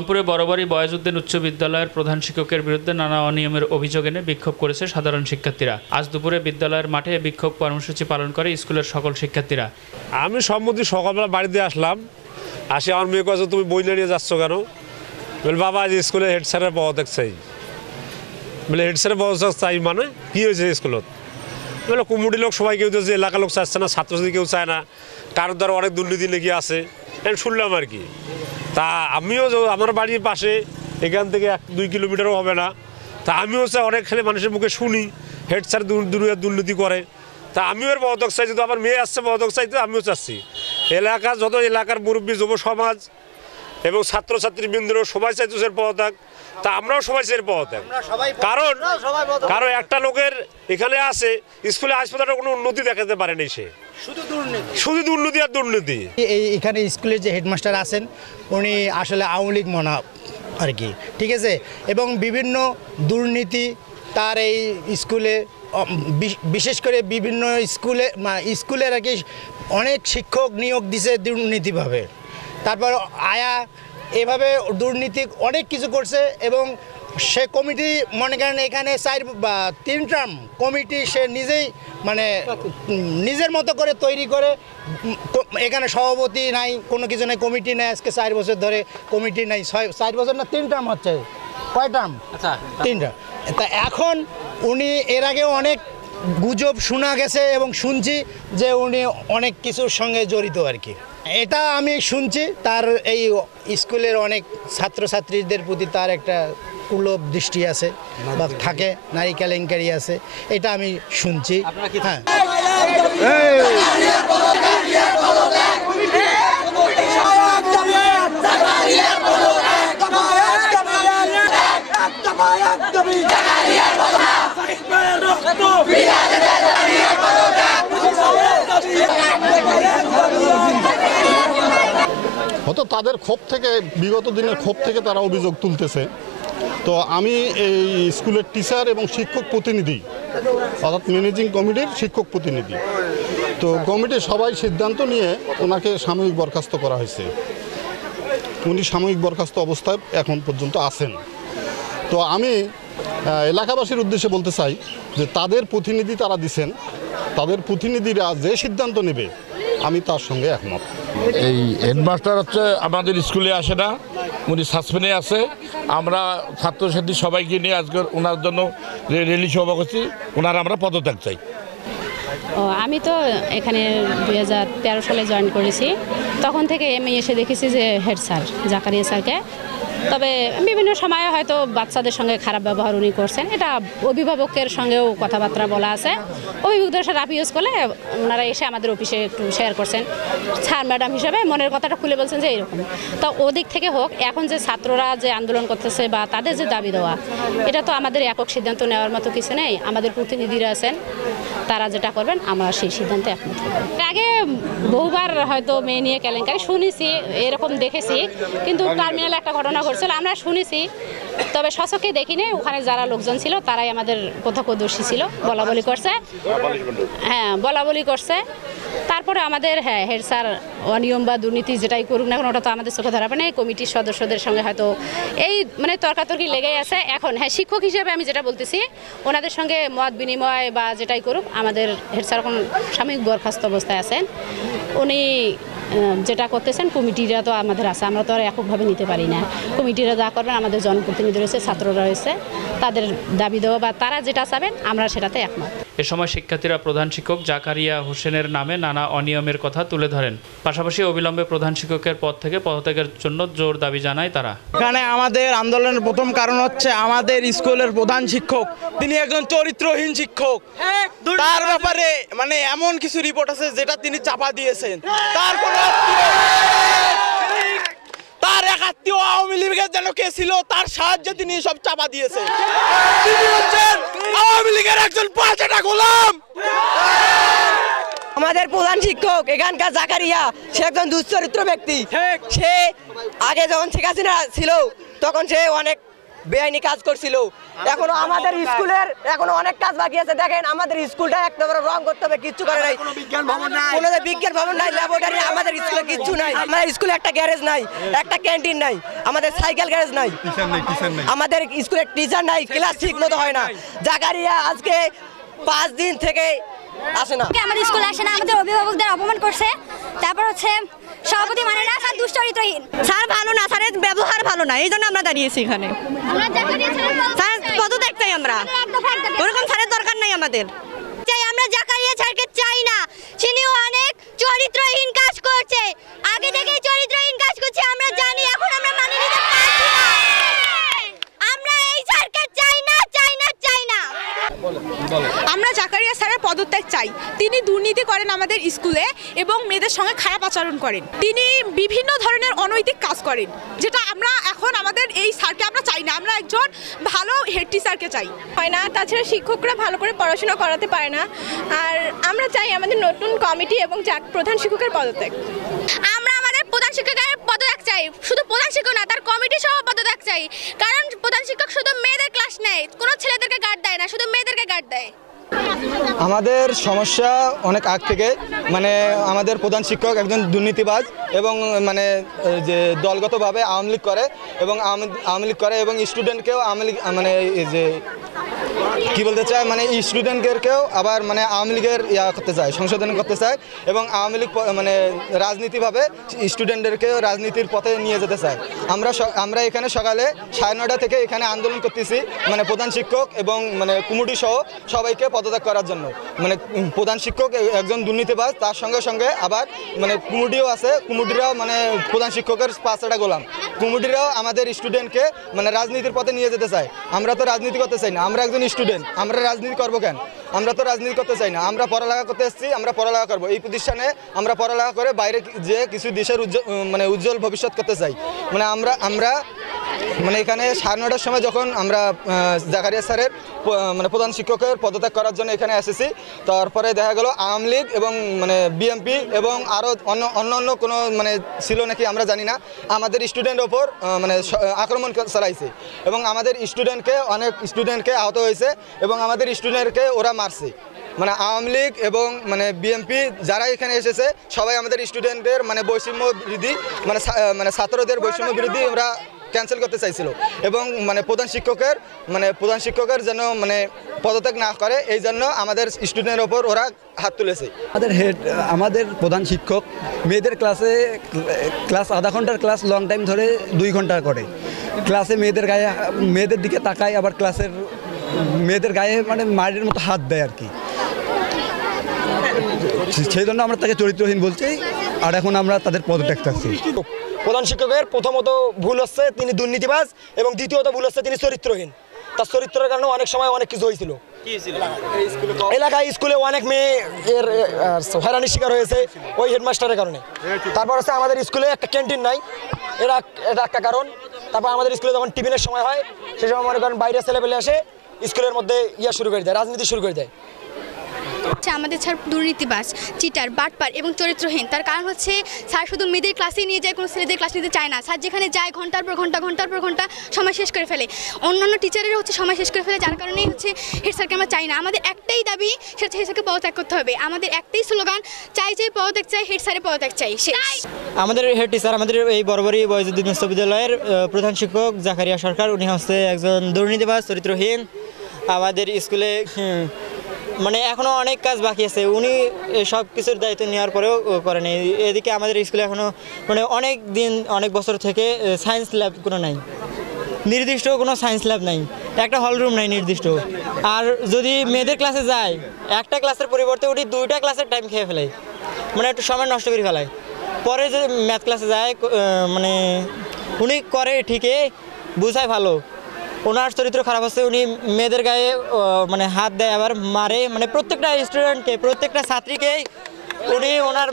রংপুরে বরাবরই বয়েজউদ্দিন উচ্চ বিদ্যালয়ের প্রধান শিক্ষকের বিরুদ্ধে নানা অনিয়মের অভিযোগ এনে বিক্ষোভ করেছে সাধারণ শিক্ষার্থীরা। আজ দুপুরে বিদ্যালয়ের মাঠে বিক্ষোভ কর্মসূচি পালন করে স্কুলের সকল শিক্ষার্থীরা। আমি সম্মতি সকালবেলা বাড়িতে আসলাম, আসি আমার মেয়ে কাছে তুমি বই নিয়ে যাচ্ছ কেন? বলে বাবা আজ স্কুলে হেড স্যারের পদত্যাগ চাই। বলে হেড স্যারের পদত্যাগ চাই মানে কী হয়েছে স্কুলত? বলে কুমুটি লোক সবাই কেউ যে এলাকার লোক চাচ্ছে না, ছাত্রছাত্রী কেউ চায় না, কারোর দ্বারা অনেক দুর্নীতি নাকি আছে শুনলাম আর কি। তা আমিও আমার বাড়ির পাশে এখান থেকে 1-2 কিলোমিটারও হবে না। তা আমিও অনেক খেলে মানুষের মুখে শুনি হেড স্যার দুর্নীতি করে। তা আমিও এর পদত্যাগ চাই, যেহেতু আমার মেয়ে আসছে পদত্যাগ চাইতে আমিও চাচ্ছি। এলাকার যত এলাকার মুরব্বী যুব সমাজ এবং ছাত্রছাত্রীবৃন্দরও সবাই চাইতো এর পদত্যাগ। তা আমরাও সবাই চাই এর পদত্যাগ। কারণ একটা লোকের এখানে আছে স্কুলে হাসপাতালে কোনো উন্নতি দেখাতে পারেনি, সে শুধু দুর্নীতি আর দুর্নীতি। এখানে স্কুলের যে হেডমাস্টার আছেন উনি আসলে আওয়ামী লীগ মনা আর কি, ঠিক আছে, এবং বিভিন্ন দুর্নীতি তার এই স্কুলে, বিশেষ করে বিভিন্ন স্কুলের আর কি অনেক শিক্ষক নিয়োগ দিছে দুর্নীতিভাবে। তারপর এভাবে দুর্নীতি অনেক কিছু করছে এবং সে কমিটি মনে করেন এখানে 4 বা 3 টার্ম কমিটি সে নিজেই নিজের মতো করে তৈরি করে। এখানে সভাপতি নাই, কোনো কিছু নাই, কমিটি নাই, আজকে 4 বছর ধরে কমিটি নাই। 4 বছর না 3 টার্ম হচ্ছে, কয় টার্ম? আচ্ছা 3টা। তা এখন উনি এর আগে অনেক গুজব শোনা গেছে এবং শুনছি যে উনি অনেক কিছুর সঙ্গে জড়িত আর কি। এটা আমি শুনছি তার এই স্কুলের অনেক ছাত্রছাত্রীদের প্রতি তার একটা কুলভ দৃষ্টি আছে বা থাকে, নারী কেলেঙ্কারি আছে, এটা আমি শুনছি। হ্যাঁ, হয়তো তাদের ক্ষোভ থেকে, বিগত দিনের ক্ষোভ থেকে তারা অভিযোগ তুলতেছে। তো আমি এই স্কুলের টিচার এবং শিক্ষক প্রতিনিধি, অর্থাৎ ম্যানেজিং কমিটির শিক্ষক প্রতিনিধি, তো কমিটির সবাই সিদ্ধান্ত নিয়ে ওনাকে সাময়িক বরখাস্ত করা হয়েছে। উনি সাময়িক বরখাস্ত অবস্থায় এখন পর্যন্ত আছেন। তো আমি এলাকাবাসীর উদ্দেশ্যে বলতে চাই যে তাদের প্রতিনিধি তারা দিচ্ছেন, তাদের প্রতিনিধিরা যে সিদ্ধান্ত নেবে আমি তার সঙ্গে একমত। এই হেডমাস্টার হচ্ছে আমাদের স্কুলে আসে না, উনি সাসপেন্ডে আছে। আমরা ছাত্রছাত্রী সবাইকে নিয়ে আজকের ওনার জন্য র্যালি সভা করছি, ওনার আমরা পদত্যাগ চাই। আমি তো এখানে 2013 সালে জয়েন করেছি, তখন থেকে আমি এসে দেখেছি যে হেড স্যার জাকারিয়া স্যারকে, তবে বিভিন্ন সময়ে হয়তো বাচ্চাদের সঙ্গে খারাপ ব্যবহার উনি করছেন, এটা অভিভাবকের সঙ্গেও কথাবার্তা বলা আছে। অভিভাবকদের সাথে রাফ ইউজ করলে ওনারা এসে আমাদের অফিসে একটু শেয়ার করছেন, স্যার ম্যাডাম হিসেবে মনের কথাটা খুলে বলছেন যে এরকম। তো ওদিক থেকে হোক, এখন যে ছাত্ররা যে আন্দোলন করতেছে বা তাদের যে দাবি দেওয়া, এটা তো আমাদের একক সিদ্ধান্ত নেওয়ার মতো কিছু নেই। আমাদের প্রতিনিধিরা আছেন, তারা যেটা করবেন আমরা সেই সিদ্ধান্তে একমত হব। আগে বহুবার হয়তো মেয়ে নিয়ে কেলেঙ্কারি শুনেছি, এরকম দেখেছি, কিন্তু টার্মিনাল একটা ঘটনা ঘটছিল আমরা শুনেছি, তবে সচক্ষে দেখিনি। ওখানে যারা লোকজন ছিল তারাই আমাদের প্রত্যক্ষদর্শী ছিল, বলাবলি করছে, হ্যাঁ বলাবলি করছে। তারপরে আমাদের হেড স্যার অনিয়ম বা দুর্নীতি যেটাই করুক না, ওটা তো আমাদের চোখে ধরা পড়ে না। কমিটির সদস্যদের সঙ্গে হয়তো এই তর্কাতর্কি লেগেই আছে। এখন শিক্ষক হিসেবে আমি যেটা বলতেছি, ওনাদের সঙ্গে মত বিনিময় বা যেটাই করুক, আমাদের হেড স্যার এখন সাময়িক বরখাস্ত অবস্থায় আছেন। উনি যেটা করতেছেন, কমিটিরা তো আমাদের আছে, আমরা তো আর এককভাবে নিতে পারি না। কমিটিরা যা করবেন, আমাদের জনপ্রতিনিধি রয়েছে, ছাত্ররা রয়েছে, তাদের দাবি দেওয়া বা তারা যেটা চাবেন আমরা সেটাতে একমত। এ সময় শিক্ষার্থীরা প্রধান শিক্ষক জাকারিয়া হোসেনের নামে নানা অনিয়মের কথা তুলে ধরেন। পাশাপাশি অবিলম্বে প্রধান শিক্ষকের পদ থেকে পদত্যাগের জন্য জোর দাবি জানায় তারা। এখানে আমাদের আন্দোলনের প্রথম কারণ হচ্ছে আমাদের স্কুলের প্রধান শিক্ষক তিনি একজন চরিত্রহীন শিক্ষক। তার ব্যাপারে এমন কিছু রিপোর্ট আছে যেটা তিনি চাপা দিয়েছেন। তার এক আত্মীয় আওয়ামী লীগের যেন কে ছিল, তার সাহায্যে তিনি সব চাপা দিয়েছেন। তিনি হচ্ছেন আওয়ামী লীগের একজন পাঁচটা গোলাম। আমাদের প্রধান শিক্ষক এখানকার জাকারিয়া, সে একজন দুশ্চরিত্র ব্যক্তি। সে আগে যখন শেখ হাসিনা ছিল তখন সে অনেক বেআইনি কাজ করছিল। এখনো আমাদের স্কুলের এখনো অনেক কাজ বাকি আছে। দেখেন আমাদের স্কুলটা একেবারে রং করতে হবে, কিচ্ছু করে নাই, কোনো বিজ্ঞান ভবন নাই, ল্যাবরেটরি আমাদের স্কুলে কিচ্ছু নাই। আমাদের স্কুলে একটা গ্যারেজ নাই, একটা ক্যান্টিন নাই, আমাদের সাইকেল গ্যারেজ নাই, আমাদের স্কুলে টিচার নাই, ক্লাস ঠিক মতো হয় না। জাকারিয়া আজকে 5 দিন থেকে আসে না, আমাদের স্কুলে আসে না, আমাদের অভিভাবকদের অপমান করছে। তারপর হচ্ছে সভাপতি মানে না, স্যার দুশ্চরিত্রহীন, স্যার ভালো না, স্যারের ব্যবহার ভালো না, এই জন্য আমরা দাঁড়িয়েছি এখানে। স্যার পদত্যাগ চাই আমরা, ওরকম স্যারের দরকার নাই আমাদের। আমরা জাকারিয়া স্যারকে চাই না, তিনি অনেক চরিত্রহীন কাজ করছে, আগে থেকেই চরিত্রহীন কাজ করছে আমরা জানি, এখন আমরা মানি নিতে পারছি না। আমরা এই স্যারকে চাই না, চাই না, চাই না। আমরা জাকারিয়া স্যারের পদত্যাগ চাই। তিনি দুর্নীতি করেন আমাদের স্কুলে এবং মেয়েদের সঙ্গে খারাপ আচরণ করেন। তিনি বিভিন্ন ধরনের অনৈতিক কাজ করেন, যেটা আমরা এখন আমাদের এই স্যারকে আমরা চাই না। আমরা একজন ভালো হেড টিচারকে চাই। হয় না, তাছাড়া শিক্ষকরা ভালো করে পড়াশোনা করাতে পারে না। আর আমরা চাই আমাদের নতুন কমিটি এবং প্রধান শিক্ষকের পদত্যাগ। আমরা আমাদের প্রধান শিক্ষকের পদত্যাগ চাই, শুধু প্রধান শিক্ষক না, তার কমিটি সহ পদত্যাগ চাই। কারণ প্রধান শিক্ষক শুধু মেয়েদের ক্লাস নেয়, কোনো ছেলেদেরকে গার্ড দেয় না, শুধু মেয়েদেরকে গার্ড দেয়। আমাদের সমস্যা অনেক আগ থেকে, মানে আমাদের প্রধান শিক্ষক একজন দুর্নীতিবাজ এবং মানে যে দলগতভাবে আওয়ামী লীগ করে এবং স্টুডেন্টকেও আওয়ামী লীগ মানে যে কি বলতে চায়, মানে স্টুডেন্টদেরকেও আবার মানে আওয়ামী লীগের করতে চায়, সংশোধন করতে চায় এবং আওয়ামী লীগ মানে রাজনীতিভাবে স্টুডেন্টদেরকেও রাজনীতির পথে নিয়ে যেতে চায়। আমরা এখানে সকালে 9:30 থেকে এখানে আন্দোলন করতেছি, মানে প্রধান শিক্ষক এবং মানে কুমুটি সহ সবাইকে পদত্যাগ করার জন্য। মানে প্রধান শিক্ষক একজন দুর্নীতিবাজ, তার সঙ্গে সঙ্গে আবার মানে কুমুটিও আছে, কুমুটিরাও মানে প্রধান শিক্ষকের পাঁচটা গোলাম। কুমুটিরাও আমাদের স্টুডেন্টকে মানে রাজনীতির পথে নিয়ে যেতে চায়। আমরা তো রাজনীতি করতে চাই না, আমরা একজন স্টুডেন্ট, আমরা রাজনীতি করবো কেন? আমরা তো রাজনীতি করতে চাই না, আমরা পড়ালেখা করতে এসেছি, আমরা পড়ালেখা করবো। এই প্রতিষ্ঠানে আমরা পড়ালেখা করে বাইরে যে কিছু দেশের উজ্জ্বল ভবিষ্যৎ করতে চাই। মানে আমরা মানে এখানে 9:30 সময় যখন আমরা জাকারিয়া স্যারের মানে প্রধান শিক্ষকের পদত্যাগ করার জন্য এখানে এসেছি, তারপরে দেখা গেল আওয়ামী লীগ এবং মানে বিএমপি এবং আরও অন্য কোনো মানে ছিল নাকি আমরা জানি না, আমাদের স্টুডেন্টের ওপর মানে আক্রমণ চালাইছে এবং আমাদের অনেক স্টুডেন্টকে আহত হয়েছে এবং আমাদের স্টুডেন্টকে ওরা মারছে। মানে আওয়ামী লীগ এবং মানে বিএমপি যারা এখানে এসেছে সবাই আমাদের স্টুডেন্টদের মানে বৈষম্য বিরোধী মানে ছাত্রদের বৈষম্য বিরোধী ওরা ক্যান্সেল করতে চাইছিল এবং মানে প্রধান শিক্ষকের যেন মানে পদত্যাগ না করে, এই জন্য আমাদের স্টুডেন্টের ওপর ওরা হাত তুলেছে। আমাদের প্রধান শিক্ষক মেয়েদের ক্লাস আধা ঘন্টার ক্লাস লং টাইম ধরে 2 ঘন্টা করে ক্লাসে মেয়েদের দিকে তাকায়, আবার মেয়েদের গায়ে মানে মায়ের মতো হাত দেয় আর কি। সেই জন্য আমরা তাকে চরিত্রহীন বলছি, আর এখন আমরা তাদের পদত্যাগ চাচ্ছি। প্রধান শিক্ষকের প্রথমত ভুল হচ্ছে তিনি দুর্নীতিবাজ এবং দ্বিতীয়ত ভুল হচ্ছে তিনি চরিত্রহীন। তার চরিত্রের কারণে অনেক সময় অনেক কিছু হয়েছিল এলাকায়, স্কুলে অনেক মেয়ে এর হয়রানির শিকার হয়েছে ওই হেডমাস্টারের কারণে। তারপর হচ্ছে আমাদের স্কুলে একটা ক্যান্টিন নাই, এটা একটা কারণ। তারপর আমাদের স্কুলে যখন টিফিনের সময় হয় সে সময় মনে করেন বাইরে ছেলেপেলে আসে স্কুলের মধ্যে শুরু করে দেয়, রাজনীতি শুরু করে দেয়। আমাদের স্যার দুর্নীতিবাজ, চিটার, বাটপার এবং চরিত্রহীন। তার কারণ হচ্ছে স্যার শুধু মেয়েদের ক্লাসে নিয়ে যায়, কোনো ছেলেদের ক্লাস নিতে চায় না। স্যার যেখানে যায় ঘন্টার পর ঘন্টা সময় শেষ করে ফেলে, অন্যান্য টিচারেরও হচ্ছে সময় শেষ করে ফেলে, যার কারণেই হচ্ছে হেড স্যারকে আমরা চাই না। আমাদের একটাই দাবি, সেটা হচ্ছে হেড স্যারকে পদত্যাগ করতে হবে। আমাদের একটাই স্লোগান, চাই যে পদত্যাগ চাই, হেড স্যারের পদত্যাগ চাই। আমাদের হেড টিচার, আমাদের এই বরাবরই বয়জুদ্দিন বিশ্ববিদ্যালয়ের প্রধান শিক্ষক জাকারিয়া সরকার, উনি হচ্ছে একজন দুর্নীতিবাজ, চরিত্রহীন। আমাদের স্কুলে মানে এখনও অনেক কাজ বাকি আছে, উনি সব কিছুর দায়িত্ব নেওয়ার পরেও করেন। এদিকে আমাদের স্কুলে এখনও মানে অনেক বছর থেকে সায়েন্স ল্যাব কোনো নাই, নির্দিষ্ট কোনো সায়েন্স ল্যাব নাই, একটা হল রুম নাই নির্দিষ্ট। আর যদি মেয়েদের ক্লাসে যায়, একটা ক্লাসের পরিবর্তে উনি 2টা ক্লাসের টাইম খেয়ে ফেলে, মানে একটু সময় নষ্ট করে ফেলায়। পরে যদি ম্যাথ ক্লাসে যায় মানে উনি করে ঠিকই, বুঝায় ভালো, ওনার চরিত্র খারাপ হচ্ছে, উনি মেয়েদের গায়ে মানে হাত দেয়, আবার মারে, মানে প্রত্যেকটা স্টুডেন্টকে, প্রত্যেকটা ছাত্রীকে উনি ওনার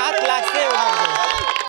হাত লাগছে।